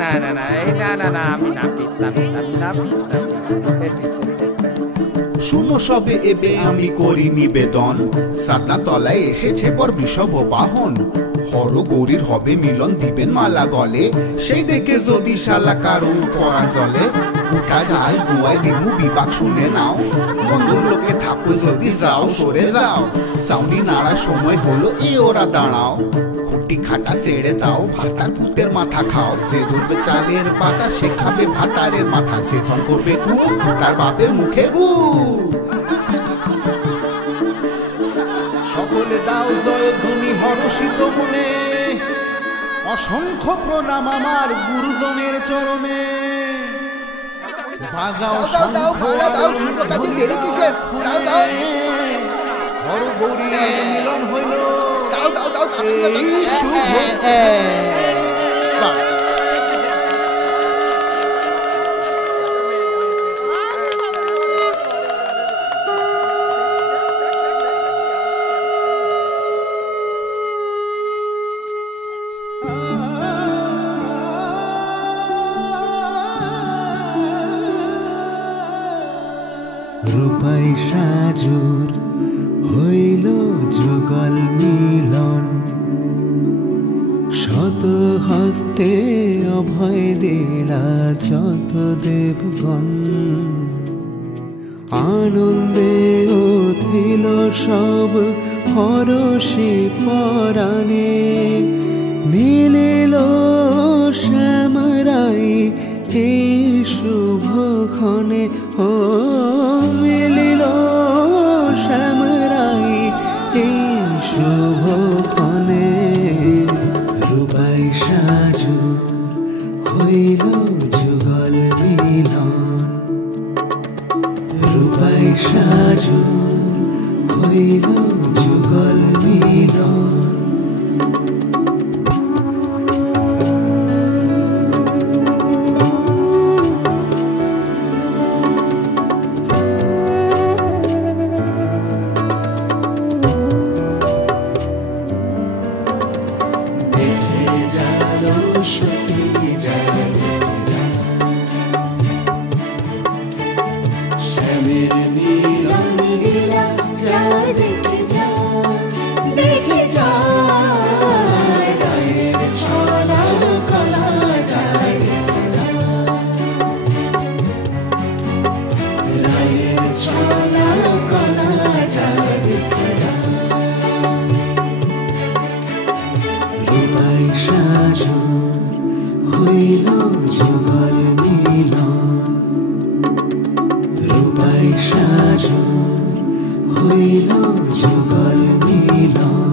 না না না না না না আমি নাপিত নাপিত আমি নাপিত শুনো সবে এবে আমি করি নিবেদন, সাতনা তলায় এসেছে পর বৃষভ বাহন। হর গৌরীর হবে মিলন, দিবেন মালা গলে, সেই দেখে যদি শালা কারো পরা জলে। উঠা জাল গুয়ায় দিমু বিবাক শুনে নাও, বন্ধুর লোকে থাকো যদি যাও সরে যাও। সাউনি নাড়ার সময় হলো এ ওরা দাঁড়াও, খুঁটি খাটা ছেড়ে দাও, ভাতার পুতের মাথা খাও। যে ধরবে চালের পাতা সে খাবে ভাতারের মাথা, সেজন করবে কু তার বাপের মুখে গু। সকলে দাও জয় ধ্বনি হরষিত মনে, অসংখ্য প্রণাম আমার গুরুজনের চরণে। বাজাও শঙ্খ হর গৌরীর মিলন হইল এই শুভ। রূপাই সাজুর হইল যুগল মিলন, শত হস্তে অভয় দিলা যত দেবগণ। আনন্দে উঠিল সব হরষি পরাণে, মিলিল শ্যামরাই এই শুভ ক্ষণে। ও মিলিল শ্যামরাই এই শুভ ক্ষণে, রূপাই সাজুর হইল যুগল মিলন, রূপাই সাজুর হইল যুগল মিলন। রূপাই সাজুর হইল যুগল মিলন, রূপাই সাজুর হইল যুগল মিলন।